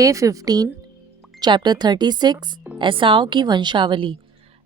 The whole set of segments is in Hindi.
डे 15 चैप्टर 36 एसाव की वंशावली।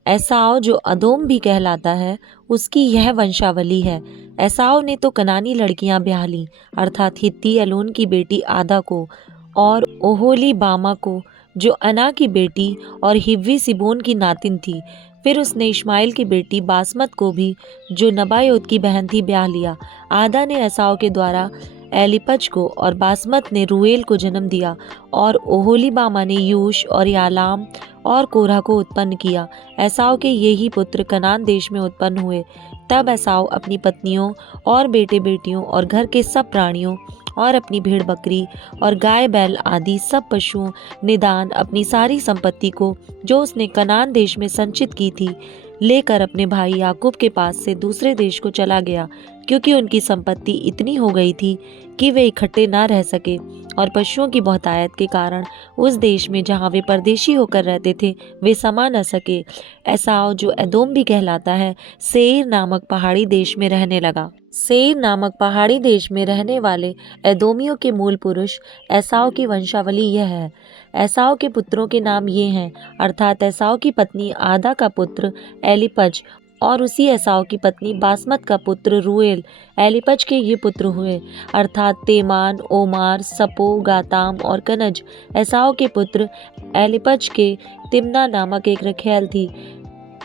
एसाव जो अदोम भी कहलाता है उसकी यह वंशावली है। एसाव ने तो कनानी लड़कियां ब्याह लीं, अर्थात हित्ती एलोन की बेटी आदा को और ओहोली बामा को जो अना की बेटी और हिव्वी सिबोन की नातिन थी। फिर उसने इश्माइल की बेटी बासमत को भी जो नबायोत की बहन थी ब्याह लिया। आदा ने एसाव के द्वारा एलिपज को और बासमत ने रूएल को जन्म दिया और ओहोलीबामा ने यूश और यालाम और कोरह को उत्पन्न किया। एसाव के ये ही पुत्र कनान देश में उत्पन्न हुए। तब एसाव अपनी पत्नियों और बेटे बेटियों और घर के सब प्राणियों और अपनी भेड़ बकरी और गाय बैल आदि सब पशुओं निदान अपनी सारी संपत्ति को जो उसने कनान देश में संचित की थी लेकर अपने भाई याकूब के पास से दूसरे देश को चला गया, क्योंकि उनकी संपत्ति इतनी हो गई थी कि वे इकट्ठे ना रह सके और पशुओं की बहुतायत के कारण उस देश में जहाँ वे परदेशी होकर रहते थे वे समा न सके। एसाव जो एदोम भी कहलाता है सेईर नामक पहाड़ी देश में रहने लगा। सेईर नामक पहाड़ी देश में रहने वाले एदोमियों के मूल पुरुष एसाव की वंशावली यह है। एसाव के पुत्रों के नाम ये हैं, अर्थात एसाव की पत्नी आदा का पुत्र एलिपज और उसी एसाव की पत्नी बासमत का पुत्र रूएल। एलिपज के ये पुत्र हुए, अर्थात तेमान, ओमार, सपो, गाताम और कनज। एसाव के पुत्र एलिपज के तिम्ना नामक एक रखैल थी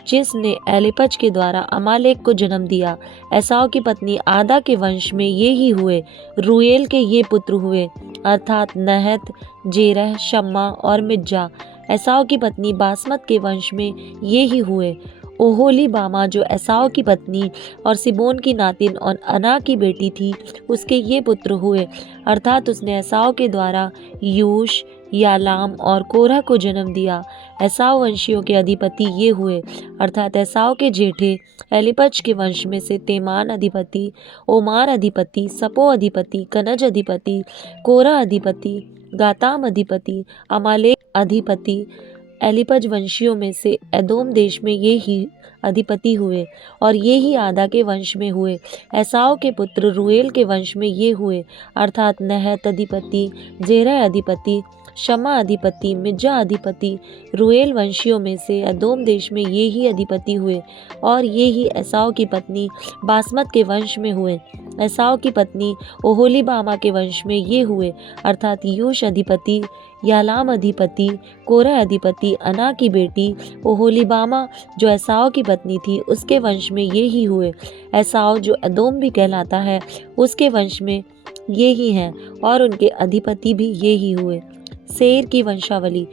जिसने एलिपज के द्वारा अमालेक को जन्म दिया। एसाव की पत्नी आदा के वंश में ये ही हुए। रूएल के ये पुत्र हुए, अर्थात नहत, जेरह, शम्मा और मिज्जा। एसाव की पत्नी बासमत के वंश में ये ही हुए। ओहोलीबामा जो एसाव की पत्नी और सिबोन की नातिन और अना की बेटी थी उसके ये पुत्र हुए, अर्थात उसने एसाव के द्वारा यूश, यालाम और कोरह को जन्म दिया। एसाव वंशियों के अधिपति ये हुए, अर्थात एसाव के जेठे एलिपज के वंश में से तेमान अधिपति, ओमार अधिपति, सपो अधिपति, कनज अधिपति, कोरह अधिपति, गाताम अधिपति, अमालेक अधिपति। एलिपज वंशियों में से एदोम देश में ये ही अधिपति हुए और ये ही आदा के वंश में हुए। एसाव के पुत्र रूएल के वंश में ये हुए, अर्थात नहत अधिपति, जेरह अधिपति, शमा अधिपति, मिज्जा अधिपति। रूएल वंशियों में से एदोम देश में ये ही अधिपति हुए और ये ही एसाव की पत्नी बासमत के वंश में हुए। एसाव की पत्नी ओहोलीबामा के वंश में ये हुए, अर्थात यूश अधिपति, यालाम अधिपति, कोरह अधिपति, अना की बेटी ओहोलीबामा जो एसाव की पत्नी थी उसके वंश में ये ही हुए। एसाव जो एदोम भी कहलाता है उसके वंश में ये ही हैं और उनके अधिपति भी ये ही हुए। सेईर की वंशावली।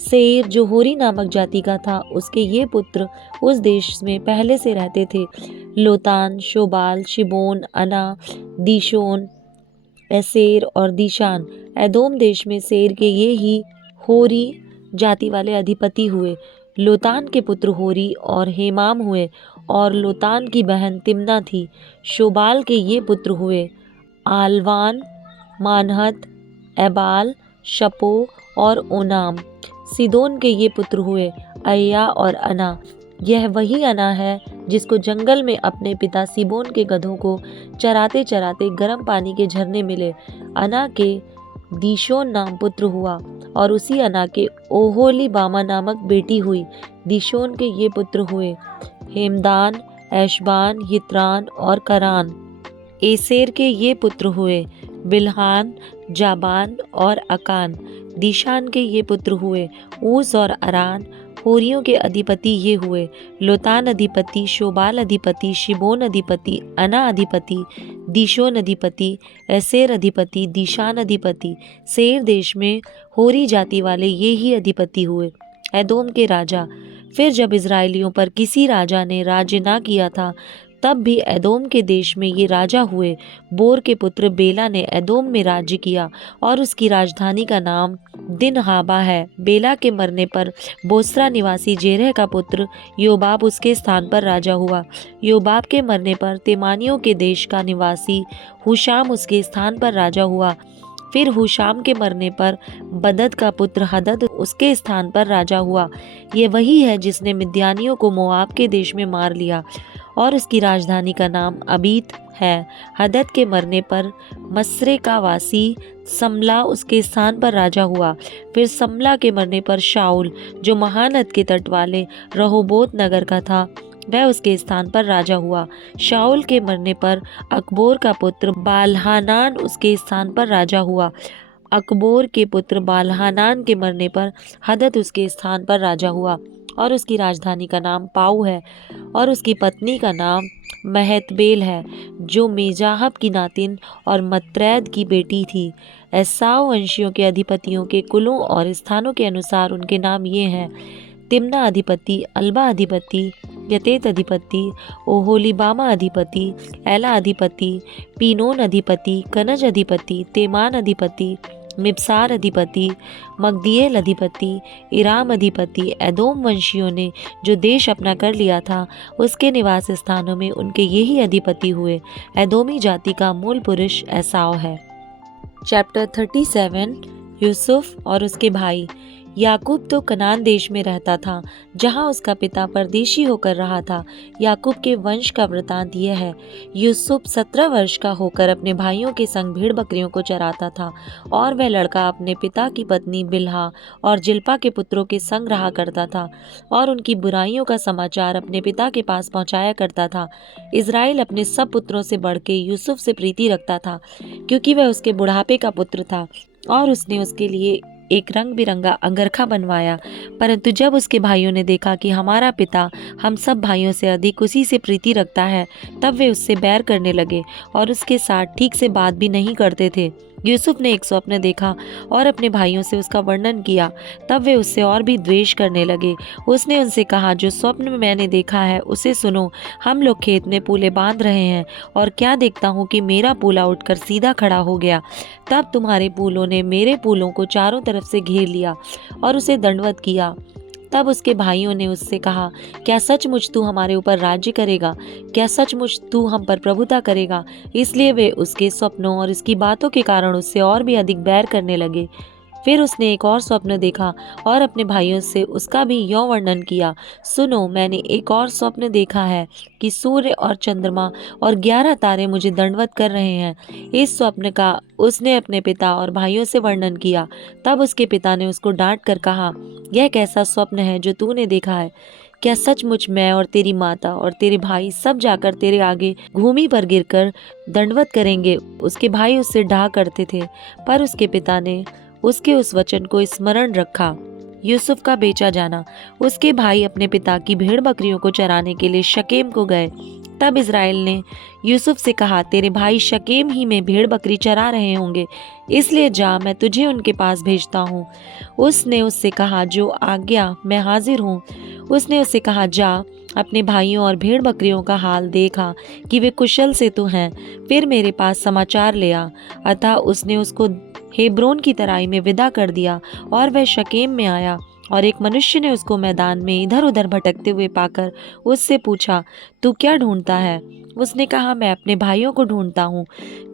सेईर जो होरी नामक जाति का था उसके ये पुत्र उस देश में पहले से रहते थे। लोतान, शोबाल, शिबोन, अना, दीशोन, एसेर और दीशान। एदोम देश में सेईर के ये ही होरी जाति वाले अधिपति हुए। लोतान के पुत्र होरी और हेमाम हुए और लोतान की बहन तिम्ना थी। शोबाल के ये पुत्र हुए, आलवान, मानहत, एबाल, शपो और ओनाम। सिदोन के ये पुत्र हुए, अय्या और अना। यह वही अना है जिसको जंगल में अपने पिता सिबोन के गधों को चराते चराते गर्म पानी के झरने मिले। अना के दीशोन नाम पुत्र हुआ और उसी अना के ओहोलीबामा नामक बेटी हुई। दीशोन के ये पुत्र हुए, हेमदान, ऐशबान, यित्रान और करान। एसेर के ये पुत्र हुए, बिल्हान, जाबान और अकान। दीशान के ये पुत्र हुए, ऊस और अरान। होरियों के अधिपति ये हुए, लोतान अधिपति, शोबाल अधिपति, शिबोन अधिपति, अना अधिपति, दीशोन अधिपति, एसेर अधिपति, दीशान अधिपति। सेईर देश में होरी जाति वाले ये ही अधिपति हुए। एदोम के राजा। फिर जब इजराइलियों पर किसी राजा ने राज्य ना किया था तब भी एदोम के देश में ये राजा हुए। बोर के पुत्र बेला ने एदोम में राज्य किया और उसकी राजधानी का नाम दिनहाबा है। बेला के मरने पर बोस्रा निवासी जेरह का पुत्र योबाब उसके स्थान पर राजा हुआ। योबाब के मरने पर तेमानियों के देश का निवासी हुशाम उसके स्थान पर राजा हुआ। फिर हुशाम के मरने पर बदद का पुत्र हदद उसके स्थान पर राजा हुआ। ये वही है जिसने मिद्यानियों को मोआब के देश में मार लिया और उसकी राजधानी का नाम अबीत है। हदद के मरने पर मस्रे का वासी समला उसके स्थान पर राजा हुआ। फिर समला के मरने पर शाऊल, जो महानद के तट वाले रहोबोत नगर का था, वह उसके स्थान पर राजा हुआ। शाऊल के मरने पर अकबोर का पुत्र बालहानान उसके स्थान पर राजा हुआ। अकबोर के पुत्र बालहानान के मरने पर हदद उसके स्थान पर राजा हुआ और उसकी राजधानी का नाम पाऊ है और उसकी पत्नी का नाम महतबेल है, जो मेजाहब की नातिन और मत्रैद की बेटी थी। एसाव वंशियों के अधिपतियों के कुलों और स्थानों के अनुसार उनके नाम ये हैं: तिम्ना अधिपति, अल्बा अधिपति, यतेत अधिपति, ओहोलीबामा अधिपति, एला अधिपति, पीनोन अधिपति, कनज अधिपति, तेमान अधिपति, मिबसार अधिपति, मगदिएल अधिपति, इराम अधिपति। एदोम वंशियों ने जो देश अपना कर लिया था, उसके निवास स्थानों में उनके यही अधिपति हुए। एदोमी जाति का मूल पुरुष एसाव है। चैप्टर 37 यूसुफ और उसके भाई। याकूब तो कनान देश में रहता था, जहाँ उसका पिता परदेशी होकर रहा था। याकूब के वंश का वृतांत यह है: यूसुफ 17 वर्ष का होकर अपने भाइयों के संग भेड़ बकरियों को चराता था, और वह लड़का अपने पिता की पत्नी बिल्हा और जिल्पा के पुत्रों के संग रहा करता था और उनकी बुराइयों का समाचार अपने पिता के पास पहुँचाया करता था। इज़राइल अपने सब पुत्रों से बढ़ के यूसुफ से प्रीति रखता था, क्योंकि वह उसके बुढ़ापे का पुत्र था, और उसने उसके लिए एक रंग बिरंगा अंगरखा बनवाया। परंतु जब उसके भाइयों ने देखा कि हमारा पिता हम सब भाइयों से अधिक उसी से प्रीति रखता है, तब वे उससे बैर करने लगे और उसके साथ ठीक से बात भी नहीं करते थे। यूसुफ ने एक स्वप्न देखा और अपने भाइयों से उसका वर्णन किया। तब वे उससे और भी द्वेष करने लगे। उसने उनसे कहा, जो स्वप्न में मैंने देखा है उसे सुनो। हम लोग खेत में पूले बांध रहे हैं, और क्या देखता हूँ कि मेरा पूला उठकर सीधा खड़ा हो गया। तब तुम्हारे पूलों ने मेरे पूलों को चारों तरफ से घेर लिया और उसे दंडवत किया। तब उसके भाइयों ने उससे कहा, क्या सचमुच तू हमारे ऊपर राज्य करेगा? क्या सचमुच तू हम पर प्रभुता करेगा? इसलिए वे उसके स्वप्नों और इसकी बातों के कारण उससे और भी अधिक बैर करने लगे। फिर उसने एक और स्वप्न देखा और अपने भाइयों से उसका भी यों वर्णन किया। सुनो, मैंने एक और स्वप्न देखा है कि सूर्य और चंद्रमा और 11 तारे मुझे दंडवत कर रहे हैं। इस स्वप्न का उसने अपने पिता और भाइयों से वर्णन किया। तब उसके पिता ने उसको डांट कर कहा, यह कैसा स्वप्न है जो तूने देखा है? क्या सचमुच मैं और तेरी माता और तेरे भाई सब जाकर तेरे आगे भूमि पर गिरकर दंडवत करेंगे? उसके भाई उससे डाह करते थे, पर उसके पिता ने उसके उस वचन को स्मरण रखा। यूसुफ का बेचा जाना। उसके भाई अपने पिता की भेड़ बकरियों को चराने के लिए शकेम को गए। तब इज़राइल ने यूसुफ से कहा, तेरे भाई शकेम ही में भेड़ बकरी चरा रहे होंगे, इसलिए जा, मैं तुझे उनके पास भेजता हूँ। उसने उससे कहा, जो आज्ञा, मैं हाजिर हूँ। उसने उससे कहा, जा, अपने भाइयों और भेड़ बकरियों का हाल देखा कि वे कुशल से तो हैं, फिर मेरे पास समाचार ले आ। अतः उसने उसको हेब्रोन की तराई में विदा कर दिया और वह शकेम में आया। और एक मनुष्य ने उसको मैदान में इधर उधर भटकते हुए पाकर उससे पूछा, तू क्या ढूंढता है? उसने कहा, मैं अपने भाइयों को ढूंढता हूँ।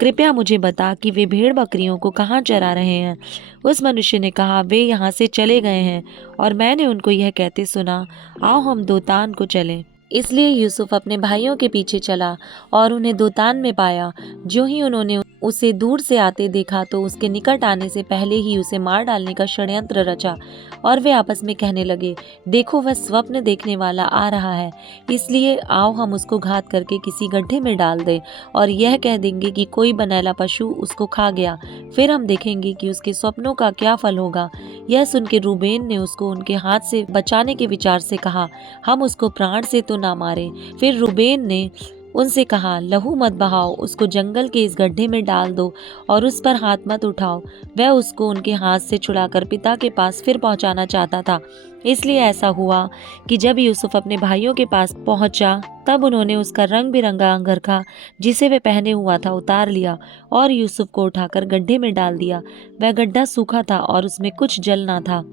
कृपया मुझे बता कि वे भेड़ बकरियों को कहाँ चरा रहे हैं। उस मनुष्य ने कहा, वे यहाँ से चले गए हैं, और मैंने उनको यह कहते सुना, आओ हम दोतान को चलें। इसलिए यूसुफ अपने भाइयों के पीछे चला और उन्हें दोतान में पाया। जो ही उन्होंने उसे दूर से आते देखा तो उसके निकट आने से पहले ही उसे मार डालने का षड्यंत्र रचा, और वे आपस में कहने लगे, देखो, वह स्वप्न देखने वाला आ रहा है, इसलिए आओ हम उसको घात करके किसी गड्ढे में डाल दें और यह कह देंगे कि कोई बनैला पशु उसको खा गया। फिर हम देखेंगे कि उसके स्वप्नों का क्या फल होगा। यह सुन के रूबेन ने उसको उनके हाथ से बचाने के विचार से कहा, हम उसको प्राण से तो ना मारे। फिर रूबेन ने उनसे कहा, लहू मत बहाओ, उसको जंगल के इस गड्ढे में डाल दो और उस पर हाथ मत उठाओ। वह उसको उनके हाथ से छुड़ाकर पिता के पास फिर पहुंचाना चाहता था। इसलिए ऐसा हुआ कि जब यूसुफ अपने भाइयों के पास पहुंचा, तब उन्होंने उसका रंग बिरंगा अंगरखा जिसे वह पहने हुआ था उतार लिया और यूसुफ को उठाकर गड्ढे में डाल दिया। वह गड्ढा सूखा था और उसमें कुछ जल ना था।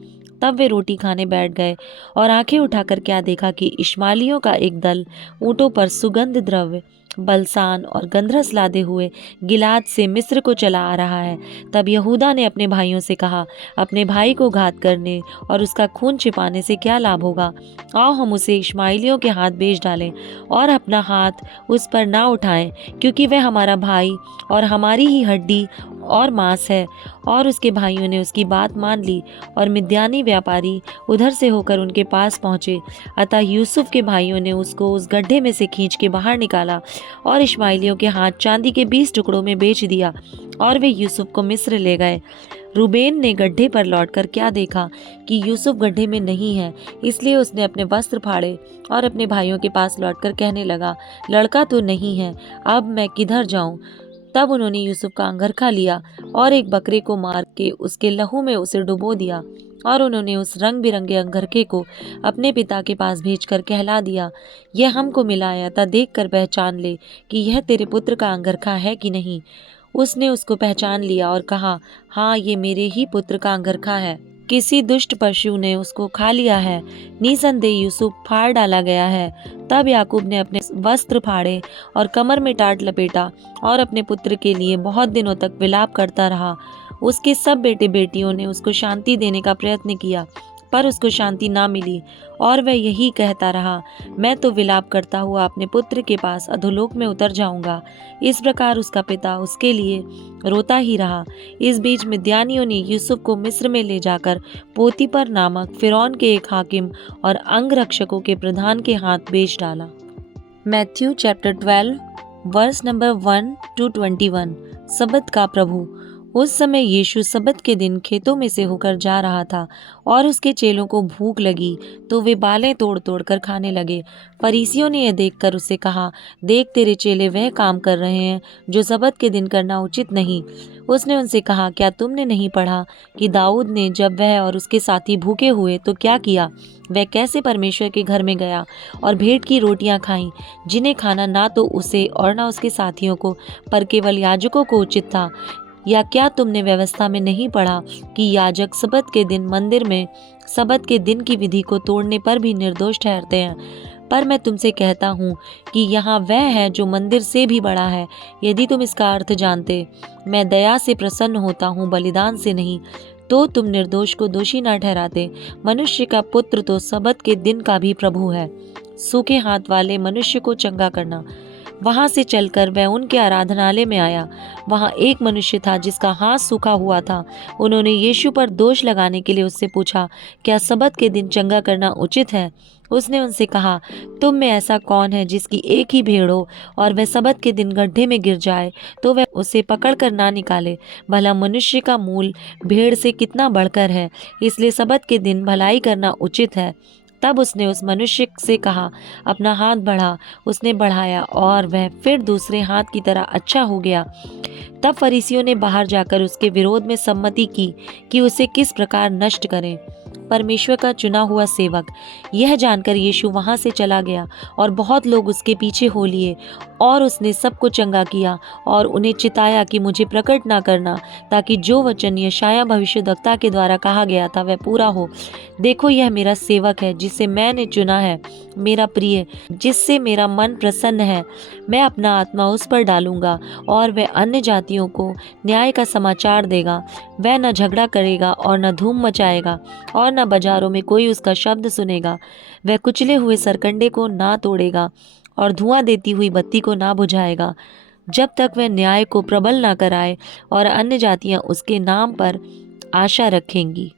तब वे रोटी खाने बैठ गए और आंखें उठाकर क्या देखा कि इश्माएलियों का एक दल ऊँटों पर सुगंध द्रव्य बलसान और गंधरस लादे हुए गिलाद से मिस्र को चला आ रहा है। तब यहूदा ने अपने भाइयों से कहा, अपने भाई को घात करने और उसका खून छिपाने से क्या लाभ होगा? आओ हम उसे इश्माएलियों के हाथ बेच डालें और अपना हाथ उस पर ना उठाएं, क्योंकि वह हमारा भाई और हमारी ही हड्डी और मांस है। और उसके भाइयों ने उसकी बात मान ली और मिद्यानी व्यापारी उधर से होकर उनके पास पहुंचे। अतः यूसुफ के भाइयों ने उसको उस गड्ढे में से खींच के बाहर निकाला और इश्माएलियों के हाथ चांदी के 20 टुकड़ों में बेच दिया और वे यूसुफ को मिस्र ले गए। रूबेन ने गड्ढे पर लौटकर क्या देखा कि यूसुफ गड्ढे में नहीं है, इसलिए उसने अपने वस्त्र फाड़े और अपने भाइयों के पास लौटकर कहने लगा, लड़का तो नहीं है, अब मैं किधर जाऊं? तब उन्होंने यूसुफ का अंगरखा लिया और एक बकरे को मार के उसके लहू में उसे डुबो दिया और उन्होंने उस रंग बिरंगे अंगरखे को अपने पिता के पास भेजकर कहला दिया, यह हमको मिला है, अतः देख कर पहचान ले कि यह तेरे पुत्र का अंगरखा है कि नहीं। उसने उसको पहचान लिया और कहा, हाँ, ये मेरे ही पुत्र का अंगरखा है, किसी दुष्ट पशु ने उसको खा लिया है। निसंदेह यूसुफ फाड़ डाला गया है। तब याकूब ने अपने वस्त्र फाड़े और कमर में टाट लपेटा और अपने पुत्र के लिए बहुत दिनों तक विलाप करता रहा। उसके सब बेटे बेटियों ने उसको शांति देने का प्रयत्न किया, पर उसको शांति ना मिली और वह यही कहता रहा, मैं तो विलाप करता हुआ अपने पुत्र के पास अधोलोक में उतर जाऊंगा। इस प्रकार उसका पिता उसके लिए रोता ही रहा। इस बीच मिद्यानियों ने यूसुफ को मिस्र में ले जाकर पोतीपर नामक फिरौन के एक हाकिम और अंगरक्षकों के प्रधान के हाथ बेच डाला। Matthew chapter 12 verse number 1 to 21। सबत का प्रभु। उस समय यीशु सबत के दिन खेतों में से होकर जा रहा था और उसके चेलों को भूख लगी तो वे बालें तोड़ तोड़ कर खाने लगे। फरीसियों ने यह देखकर उससे कहा, देख, तेरे चेले वह काम कर रहे हैं जो सबत के दिन करना उचित नहीं। उसने उनसे कहा, क्या तुमने नहीं पढ़ा कि दाऊद ने जब वह और उसके साथी भूखे हुए तो क्या किया? वह कैसे परमेश्वर के घर में गया और भेंट की रोटियां खाईं, जिन्हें खाना ना तो उसे और ना उसके साथियों को, पर केवल याजकों को उचित था। या क्या तुमने व्यवस्था में नहीं पढ़ा कि याजक सबत के दिन मंदिर में सबत के दिन की विधि को तोड़ने पर भी निर्दोष ठहरते हैं? पर मैं तुमसे कहता हूँ कि यहाँ वह है जो मंदिर से भी बड़ा है। यदि तुम इसका अर्थ जानते, मैं दया से प्रसन्न होता हूँ, बलिदान से नहीं, तो तुम निर्दोष को दोषी ना ठहराते। मनुष्य का पुत्र तो सबत के दिन का भी प्रभु है। सूखे हाथ वाले मनुष्य को चंगा करना। वहां से चलकर वह उनके आराधनालय में आया। वहां एक मनुष्य था जिसका हाथ सूखा हुआ था। उन्होंने यीशु पर दोष लगाने के लिए उससे पूछा, क्या सबत के दिन चंगा करना उचित है? उसने उनसे कहा, तुम में ऐसा कौन है जिसकी एक ही भेड़ हो और वह सबत के दिन गड्ढे में गिर जाए तो वह उसे पकड़ कर ना निकाले? भला मनुष्य का मूल भेड़ से कितना बढ़कर है, इसलिए सबत के दिन भलाई करना उचित है। तब उसने उस मनुष्य से कहा, अपना हाथ बढ़ा। उसने बढ़ाया और वह फिर दूसरे हाथ की तरह अच्छा हो गया। तब फरीसियों ने बाहर जाकर उसके विरोध में सम्मति की कि उसे किस प्रकार नष्ट करें। परमेश्वर का चुना हुआ सेवक। यह जानकर यीशु वहां से चला गया और बहुत लोग उसके पीछे हो लिए और उसने सबको चंगा किया और उन्हें चिताया कि मुझे प्रकट ना करना, ताकि जो वचन यशायाह भविष्यद्वक्ता के द्वारा कहा गया था वह पूरा हो। देखो, यह मेरा सेवक है जिसे मैंने चुना है, मेरा प्रिय, जिससे मेरा मन प्रसन्न है। मैं अपना आत्मा उस पर डालूंगा और वह अन्य जातियों को न्याय का समाचार देगा। वह न झगड़ा करेगा और न धूम मचाएगा और न बाजारों में कोई उसका शब्द सुनेगा। वह कुचले हुए सरकंडे को ना तोड़ेगा और धुआं देती हुई बत्ती को ना बुझाएगा, जब तक वह न्याय को प्रबल ना कराए और अन्य जातियां उसके नाम पर आशा रखेंगी।